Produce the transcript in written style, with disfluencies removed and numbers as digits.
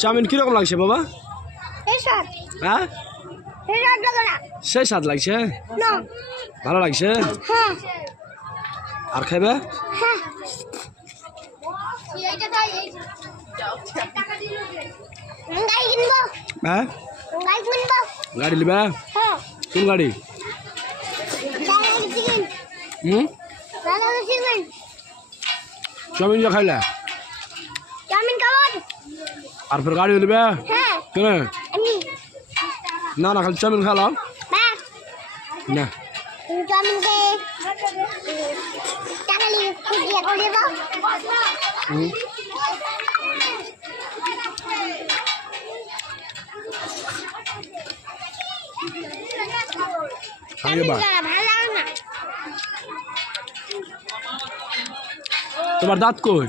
Chowmein কিরকম লাগছে বাবা? হ্যাঁ সেই স্বাদ লাগছে, ভালো লাগছে। আর খাইবে? হ্যাঁ গাড়ি লিবা? কোন গাড়ি? চাউমিন যা খাইলা আর ফের গাড়ি লিবা কেন? না না খালি চাউমিন খালাম না। তোমার দাঁত কই?